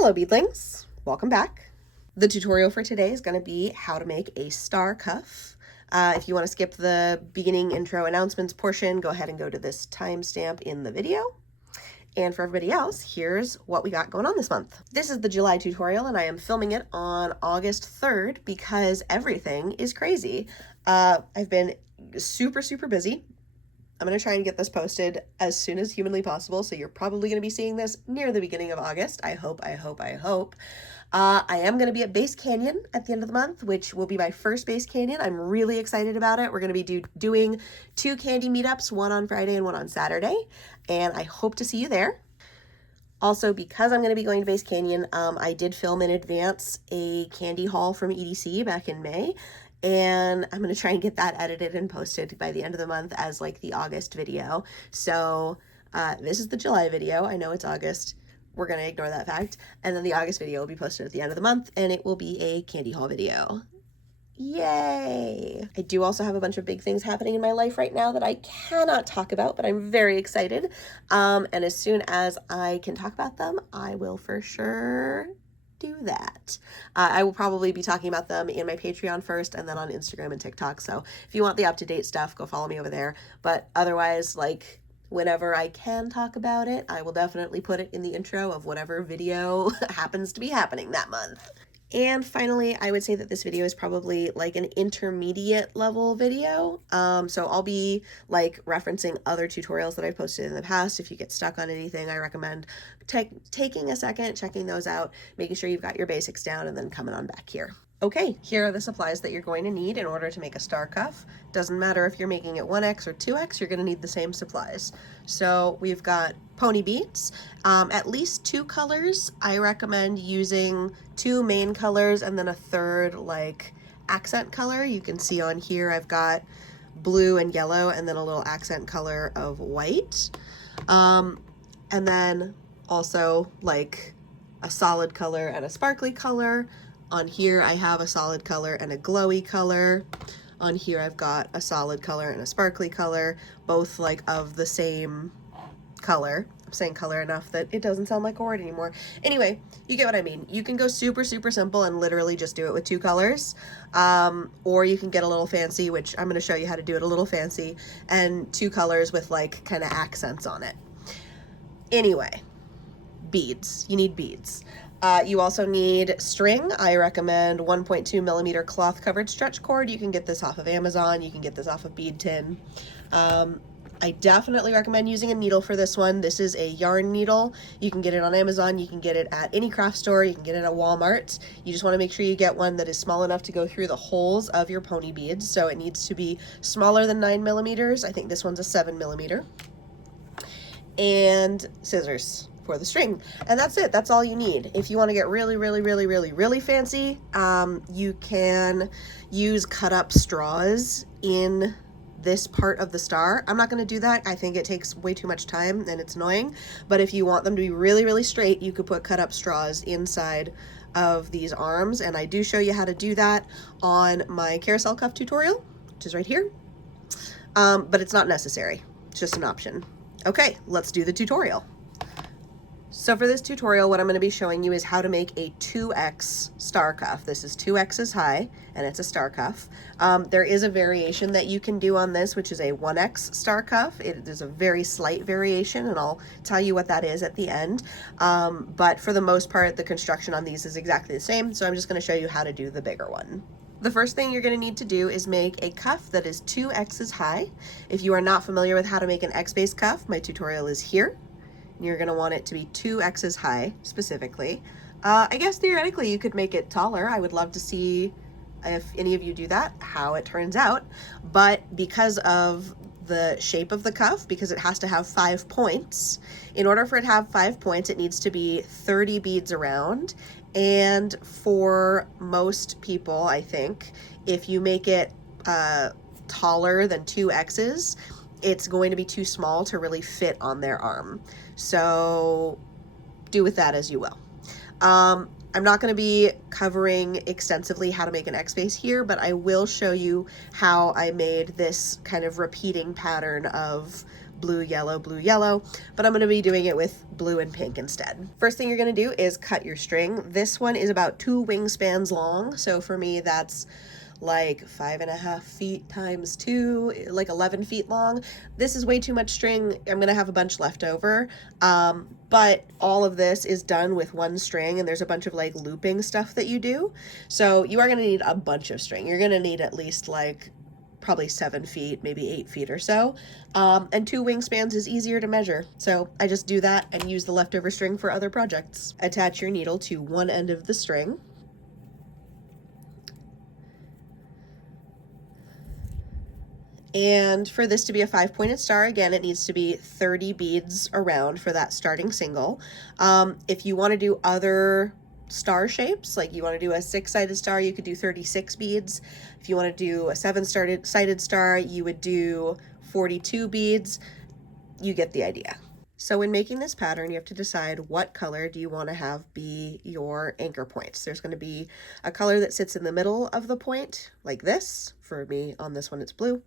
Hello beadlings, welcome back. The tutorial for today is going to be how to make a star cuff. If you want to skip the beginning intro announcements portion, go ahead and go to this timestamp in the video. And for everybody else, here's what we got going on this month. This is the July tutorial and I am filming it on August 3rd because everything is crazy. I've been super busy. I'm going to try and get this posted as soon as humanly possible, so you're probably going to be seeing this near the beginning of August. I hope. I am going to be at Base Canyon at the end of the month, which will be my first Base Canyon. I'm really excited about it. We're going to be doing 2 Kandi meetups, one on Friday and one on Saturday, and I hope to see you there. Also, because I'm going to be going to Base Canyon, I did film in advance a Kandi haul from EDC back in May, and I'm going to try and get that edited and posted by the end of the month as like the August video. So this is the July video. I know it's August. We're going to ignore that fact. And then the August video will be posted at the end of the month, and it will be a Kandi haul video. Yay! I do also have a bunch of big things happening in my life right now that I cannot talk about, but I'm very excited. And as soon as I can talk about them, I will for sure do that. I will probably be talking about them in my Patreon first and then on Instagram and TikTok. So if you want the up-to-date stuff, go follow me over there. But otherwise, like, whenever I can talk about it, I will definitely put it in the intro of whatever video happens to be happening that month. And finally, I would say that this video is probably like an intermediate level video. So I'll be like referencing other tutorials that I've posted in the past. If you get stuck on anything, I recommend taking a second, checking those out, making sure you've got your basics down, and then coming on back here. Okay, here are the supplies that you're going to need in order to make a star cuff. Doesn't matter if you're making it 1X or 2X, you're going to need the same supplies. So we've got pony beads, at least 2 colors. I recommend using 2 main colors and then a third like accent color. You can see on here I've got blue and yellow and then a little accent color of white. And then also like a solid color and a sparkly color. On here I have a solid color and a glowy color. On here I've got a solid color and a sparkly color, both like of the same color. I'm saying color enough that it doesn't sound like a word anymore. Anyway, you get what I mean. You can go super simple and literally just do it with 2 colors. Or you can get a little fancy, which I'm going to show you how to do it a little fancy, and 2 colors with like kind of accents on it. Anyway, beads. You need beads. You also need string. I recommend 1.2 millimeter cloth covered stretch cord. You can get this off of Amazon. You can get this off of Bead Tin. I definitely recommend using a needle for this one. This is a yarn needle. You can get it on Amazon. You can get it at any craft store. You can get it at Walmart. You just want to make sure you get one that is small enough to go through the holes of your pony beads. So it needs to be smaller than 9 millimeters. I think this one's a 7 millimeter. And scissors for the string, and that's it. That's all you need. If you want to get really fancy, you can use cut up straws in this part of the star. I'm not going to do that. I think it takes way too much time and it's annoying, but if you want them to be really straight, you could put cut up straws inside of these arms, and I do show you how to do that on my carousel cuff tutorial, which is right here, but it's not necessary. It's just an option. Okay, let's do the tutorial. So for this tutorial, what I'm going to be showing you is how to make a 2X star cuff. This is 2X's high, and it's a star cuff. There is a variation that you can do on this, which is a 1X star cuff. It is a very slight variation, and I'll tell you what that is at the end. But for the most part, the construction on these is exactly the same, so I'm just going to show you how to do the bigger one. The first thing you're going to need to do is make a cuff that is 2X's high. If you are not familiar with how to make an X-base cuff, my tutorial is here. You're going to want it to be 2X's high specifically. I guess theoretically you could make it taller. I would love to see if any of you do that, how it turns out. But because of the shape of the cuff, because it has to have 5 points, in order for it to have 5 points, it needs to be 30 beads around. And for most people, I think, if you make it taller than 2X's, it's going to be too small to really fit on their arm. So do with that as you will. I'm not going to be covering extensively how to make an X-base here, but I will show you how I made this kind of repeating pattern of blue, yellow, but I'm going to be doing it with blue and pink instead. First thing you're going to do is cut your string. This one is about 2 wingspans long. So for me, that's like 5.5 feet times 2, like 11 feet long. This is way too much string. I'm gonna have a bunch left over, but all of this is done with one string, and there's a bunch of like looping stuff that you do, so you are gonna need a bunch of string. You're gonna need at least like probably 7 feet, maybe 8 feet or so, and 2 wingspans is easier to measure, so I just do that and use the leftover string for other projects. Attach your needle to one end of the string. And for this to be a 5-pointed star, again, it needs to be 30 beads around for that starting single. If you want to do other star shapes, like you want to do a 6-sided star, you could do 36 beads. If you want to do a 7-sided star, you would do 42 beads. You get the idea. So when making this pattern, you have to decide what color do you want to have be your anchor points. There's going to be a color that sits in the middle of the point, like this. For me, on this one, it's blue.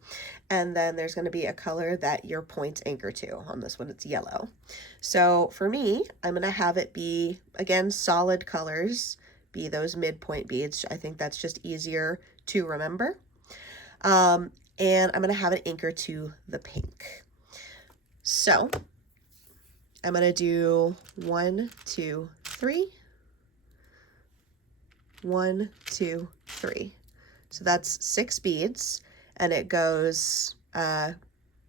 And then there's going to be a color that your points anchor to. On this one, it's yellow. So for me, I'm going to have it be, again, solid colors, be those midpoint beads. I think that's just easier to remember. And I'm going to have it anchor to the pink. So I'm going to do 1, 2, 3, 1, 2, 3. So that's 6 beads, and it goes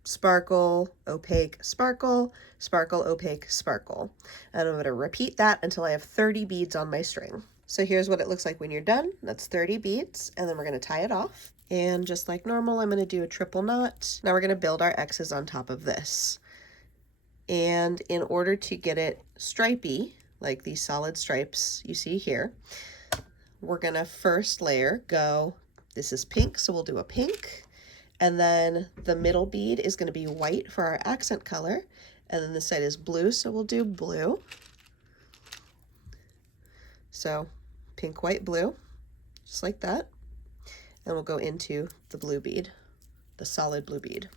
sparkle, opaque, sparkle, sparkle, opaque, sparkle. And I'm going to repeat that until I have 30 beads on my string. So here's what it looks like when you're done. That's 30 beads, and then we're going to tie it off. And just like normal, I'm going to do a triple knot. Now we're going to build our X's on top of this. And in order to get it stripy, like these solid stripes you see here, we're gonna first layer go, this is pink, so we'll do a pink, and then the middle bead is gonna be white for our accent color, and then this side is blue, so we'll do blue. So pink, white, blue, just like that. And we'll go into the blue bead, the solid blue bead.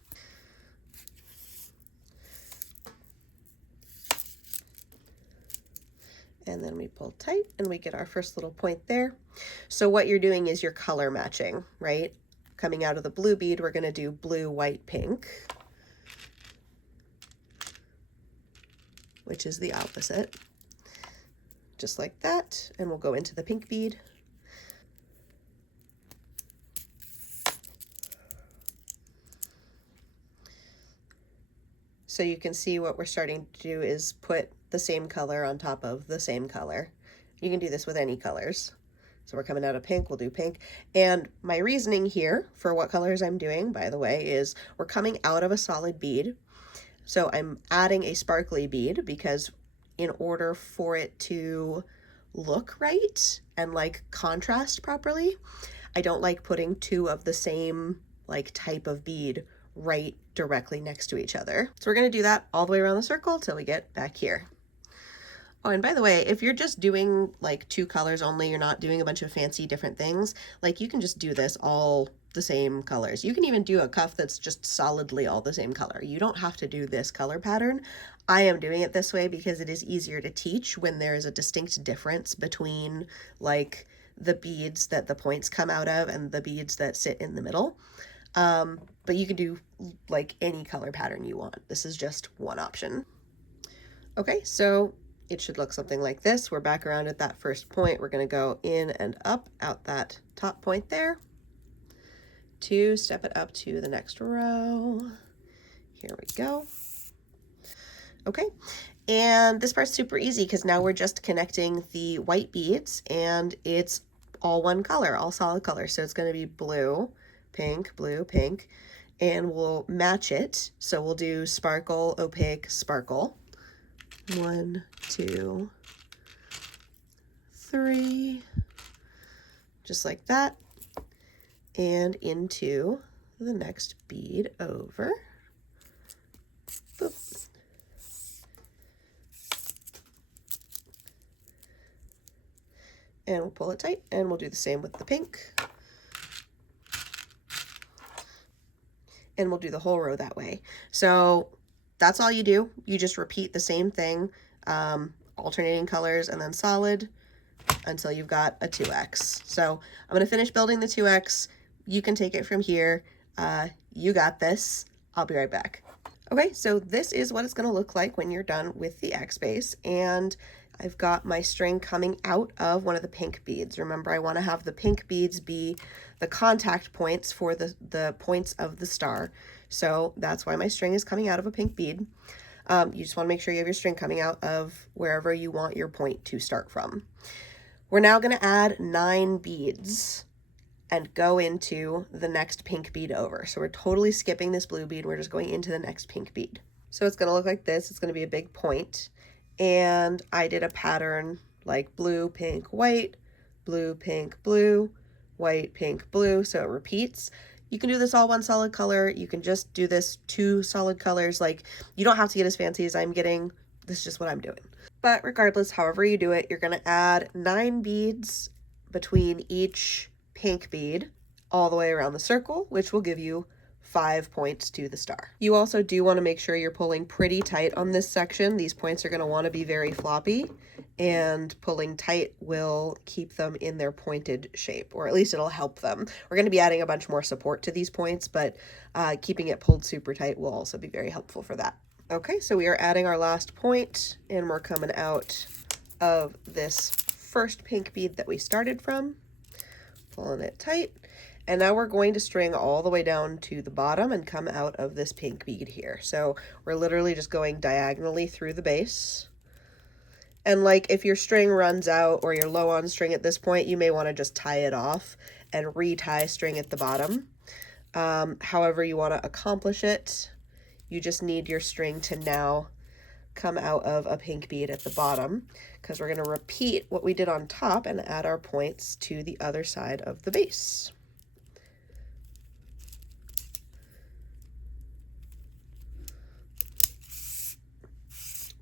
And then we pull tight and we get our first little point there. So what you're doing is you're color matching, right? Coming out of the blue bead, we're gonna do blue, white, pink, which is the opposite, just like that. And we'll go into the pink bead. So you can see what we're starting to do is put the same color on top of the same color. You can do this with any colors. So we're coming out of pink, we'll do pink. And my reasoning here for what colors I'm doing, by the way, is we're coming out of a solid bead. So I'm adding a sparkly bead because in order for it to look right and like contrast properly, I don't like putting 2 of the same like type of bead right directly next to each other. So we're going to do that all the way around the circle till we get back here. Oh, and by the way, if you're just doing like 2 colors only, you're not doing a bunch of fancy different things, like you can just do this all the same colors. You can even do a cuff that's just solidly all the same color. You don't have to do this color pattern. I am doing it this way because it is easier to teach when there is a distinct difference between like the beads that the points come out of and the beads that sit in the middle. But you can do like any color pattern you want. This is just one option. Okay, so it should look something like this. We're back around at that first point. We're going to go in and up out that top point there to step it up to the next row. Here we go. Okay, and this part's super easy because now we're just connecting the white beads and it's all one color, all solid color. So it's going to be blue, pink, blue, pink, and we'll match it. So we'll do sparkle, opaque, sparkle. 1, 2, 3, just like that, and into the next bead over. Boop. And we'll pull it tight, and we'll do the same with the pink. And we'll do the whole row that way. So that's all you do. You just repeat the same thing, alternating colors and then solid until you've got a 2X. So I'm going to finish building the 2X. You can take it from here. You got this. I'll be right back. Okay, so this is what it's going to look like when you're done with the X base, and I've got my string coming out of one of the pink beads. Remember, I want to have the pink beads be the contact points for the points of the star. So that's why my string is coming out of a pink bead. You just want to make sure you have your string coming out of wherever you want your point to start from. We're now going to add 9 beads and go into the next pink bead over. So we're totally skipping this blue bead. We're just going into the next pink bead. So it's going to look like this. It's going to be a big point. And I did a pattern like blue, pink, white, blue, pink, blue, white, pink, blue. So it repeats. You can do this all one solid color. You can just do this 2 solid colors. Like, you don't have to get as fancy as I'm getting. This is just what I'm doing. But regardless, however you do it, you're going to add 9 beads between each pink bead all the way around the circle, which will give you 5 points to the star. You also do want to make sure you're pulling pretty tight on this section. These points are going to want to be very floppy, and pulling tight will keep them in their pointed shape, or at least it'll help them. We're going to be adding a bunch more support to these points, but keeping it pulled super tight will also be very helpful for that. Okay, so we are adding our last point, and we're coming out of this first pink bead that we started from, pulling it tight. And now we're going to string all the way down to the bottom and come out of this pink bead here. So we're literally just going diagonally through the base. And like, if your string runs out or you're low on string at this point, you may want to just tie it off and retie string at the bottom. However you want to accomplish it, you just need your string to now come out of a pink bead at the bottom, because we're going to repeat what we did on top and add our points to the other side of the base.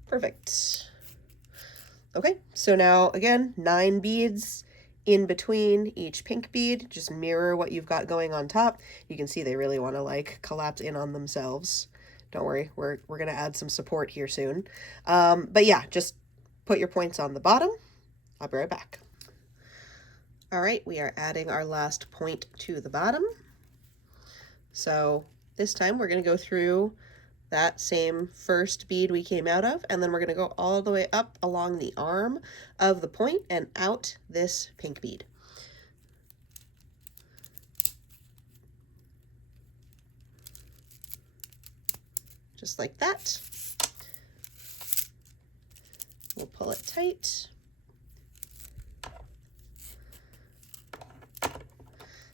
Perfect. Okay, so now again, 9 beads in between each pink bead. Just mirror what you've got going on top. You can see they really want to like collapse in on themselves. Don't worry, we're going to add some support here soon. But yeah, just put your points on the bottom. I'll be right back. All right, we are adding our last point to the bottom. So this time we're going to go through that same first bead we came out of, and then we're going to go all the way up along the arm of the point and out this pink bead. Just like that. We'll pull it tight.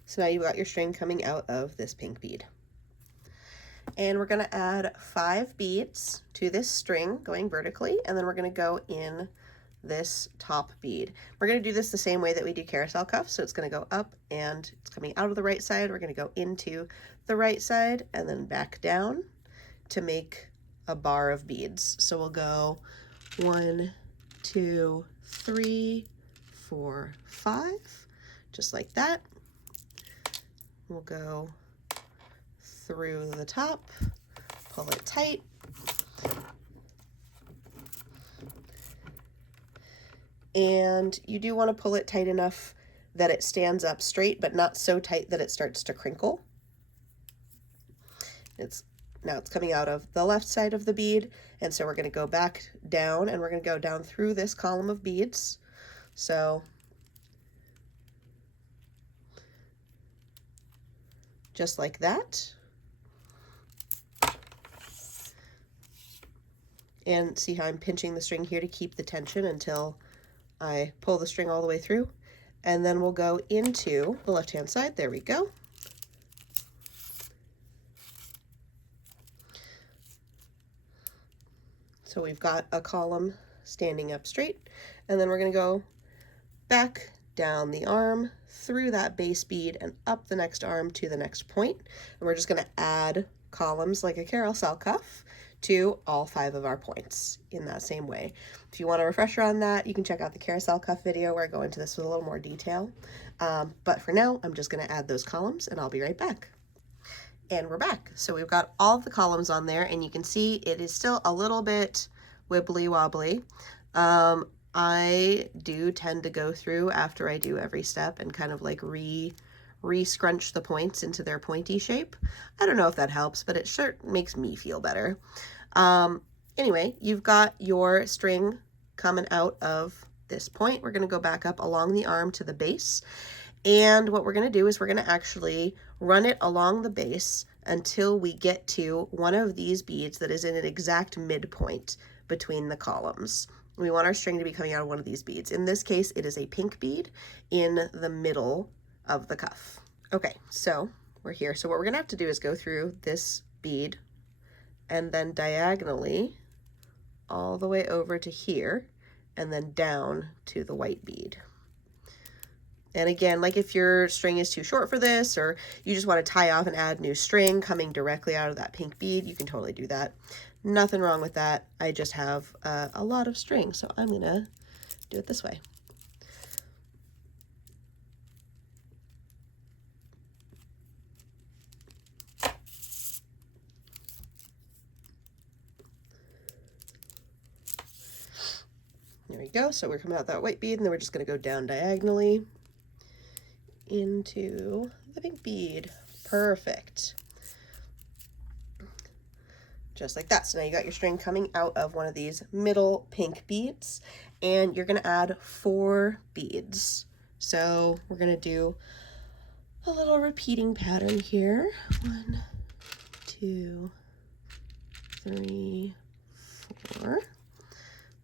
So now you've got your string coming out of this pink bead. And we're going to add 5 beads to this string going vertically, and then we're going to go in this top bead. We're going to do this the same way that we do carousel cuffs, so it's going to go up and it's coming out of the right side. We're going to go into the right side and then back down to make a bar of beads. So we'll go 1, 2, 3, 4, 5, just like that. We'll go through the top, pull it tight, and you do want to pull it tight enough that it stands up straight, but not so tight that it starts to crinkle. Now it's coming out of the left side of the bead, and so we're going to go back down, and we're going to go down through this column of beads. So just like that. And see how I'm pinching the string here to keep the tension until I pull the string all the way through. And then we'll go into the left-hand side. There we go. So we've got a column standing up straight, and then we're going to go back down the arm, through that base bead, and up the next arm to the next point. And we're just going to add columns like a carousel cuff to all 5 of our points in that same way. If you want a refresher on that, you can check out the carousel cuff video where I go into this with a little more detail. But for now, I'm just going to add those columns, and I'll be right back. And we're back. So we've got all of the columns on there, and you can see it is still a little bit wibbly wobbly. I do tend to go through after I do every step and kind of like re-scrunch the points into their pointy shape. I don't know if that helps, but it sure makes me feel better. Anyway, you've got your string coming out of this point. We're going to go back up along the arm to the base. And what we're going to do is we're going to actually run it along the base until we get to one of these beads that is in an exact midpoint between the columns. We want our string to be coming out of one of these beads. In this case, it is a pink bead in the middle of the cuff. Okay, so we're here. So what we're going to have to do is go through this bead and then diagonally all the way over to here and then down to the white bead. And again, like if your string is too short for this, or you just want to tie off and add new string coming directly out of that pink bead, you can totally do that. Nothing wrong with that. I just have a lot of string, so I'm gonna do it this way. There we go. So we're coming out that white bead, and then we're just gonna go down diagonally into the pink bead. Perfect. Just like that. So now you got your string coming out of one of these middle pink beads, and you're going to add 4 beads. So we're going to do a little repeating pattern here. 1, 2, 3, 4. I'm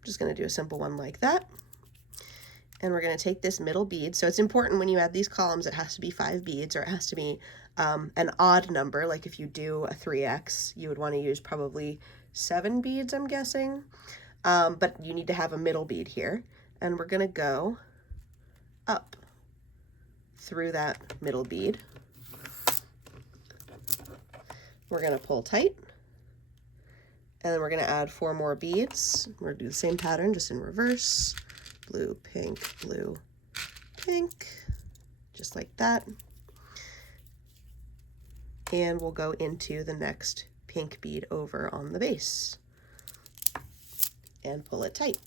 just going to do a simple one like that. And we're going to take this middle bead. So it's important when you add these columns, it has to be 5 beads, or it has to be an odd number. Like if you do a 3x, you would want to use probably 7 beads, I'm guessing. But you need to have a middle bead here. And we're going to go up through that middle bead. We're going to pull tight. And then we're going to add 4 more beads. We're going to do the same pattern, just in reverse. Blue, pink, just like that. And we'll go into the next pink bead over on the base and pull it tight.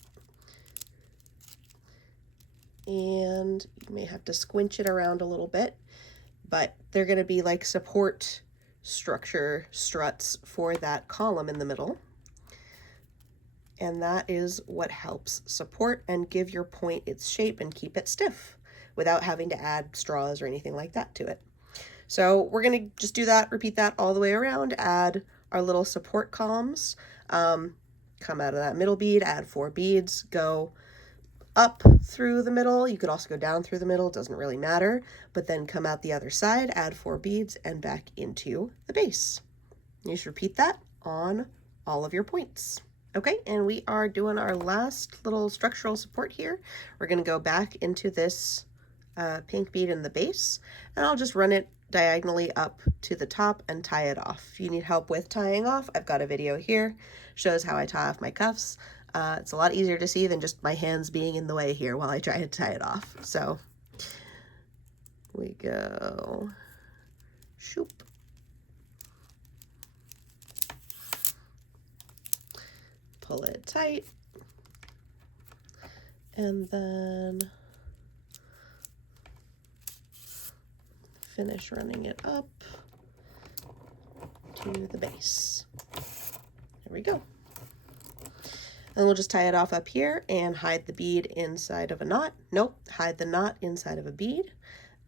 And you may have to squinch it around a little bit, but they're going to be like support structure struts for that column in the middle. And that is what helps support and give your point its shape and keep it stiff without having to add straws or anything like that to it. So we're going to just do that, repeat that all the way around, add our little support columns, come out of that middle bead, add 4 beads, go up through the middle. You could also go down through the middle, it doesn't really matter, but then come out the other side, add 4 beads, and back into the base. You should repeat that on all of your points. Okay, and we are doing our last little structural support here. We're going to go back into this pink bead in the base, and I'll just run it diagonally up to the top and tie it off. If you need help with tying off, I've got a video here, shows how I tie off my cuffs. It's a lot easier to see than just my hands being in the way here while I try to tie it off. So we go, shoop. Pull it tight, and then finish running it up to the base. There we go. And we'll just tie it off up here and hide the bead inside of a knot. Nope, hide the knot inside of a bead,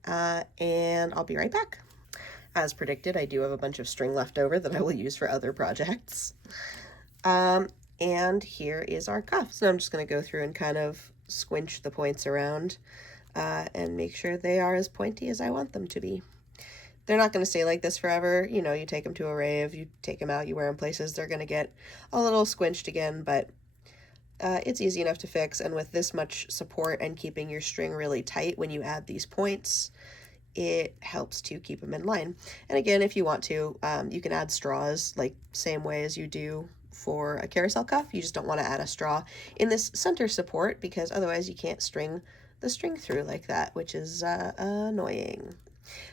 and I'll be right back. As predicted, I do have a bunch of string left over that I will use for other projects. And here is our cuff. So I'm just going to go through and kind of squinch the points around and make sure they are as pointy as I want them to be. They're not going to stay like this forever. You know, you take them to a rave, you take them out, you wear them places, they're going to get a little squinched again, but it's easy enough to fix. And with this much support and keeping your string really tight when you add these points, it helps to keep them in line. And again, if you want to, you can add straws, like same way as you do for a carousel cuff. You just don't want to add a straw in this center support because otherwise you can't string the string through like that, which is annoying.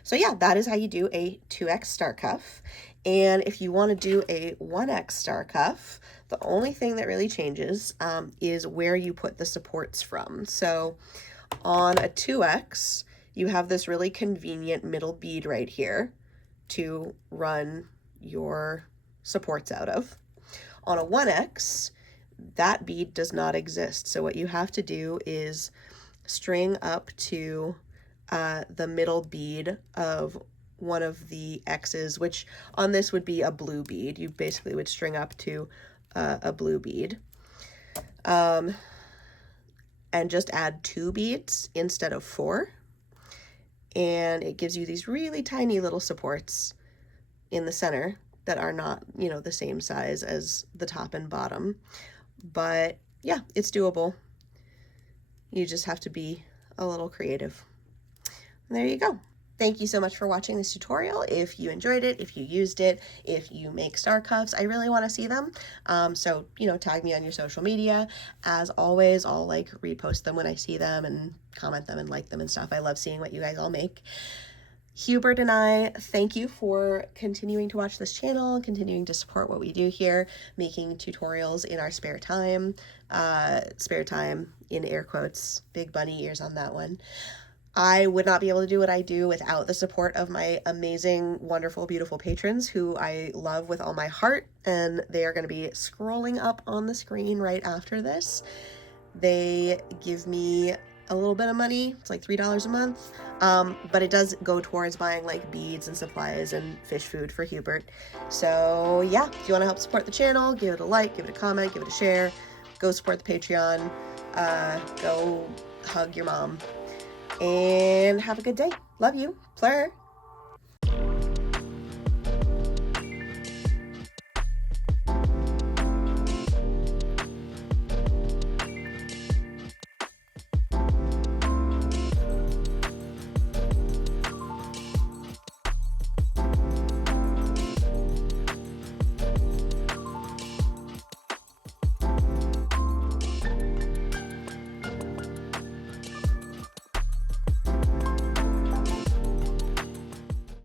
So yeah, that is how you do a 2X star cuff. And if you want to do a 1X star cuff, the only thing that really changes is where you put the supports from. So on a 2X, you have this really convenient middle bead right here to run your supports out of. On a 1X, that bead does not exist. So what you have to do is string up to the middle bead of one of the X's, which on this would be a blue bead. You basically would string up to a blue bead. And just add 2 beads instead of 4. And it gives you these really tiny little supports in the center that are not, you know, the same size as the top and bottom. But yeah, it's doable. You just have to be a little creative. And there you go. Thank you so much for watching this tutorial. If you enjoyed it, if you used it, if you make star cuffs, I really want to see them. So, you know, tag me on your social media. As always, I'll like repost them when I see them and comment them and like them and stuff. I love seeing what you guys all make. Hubert and I thank you for continuing to watch this channel, continuing to support what we do here, making tutorials in our spare time in air quotes, big bunny ears on that one. I would not be able to do what I do without the support of my amazing, wonderful, beautiful patrons who I love with all my heart, and they are going to be scrolling up on the screen right after this. They give me a little bit of money. It's like $3 a month, but it does go towards buying like beads and supplies and fish food for Hubert. So yeah, if you want to help support the channel, give it a like, give it a comment, give it a share, go support the Patreon, go hug your mom. And have a good day. Love you. Fleur.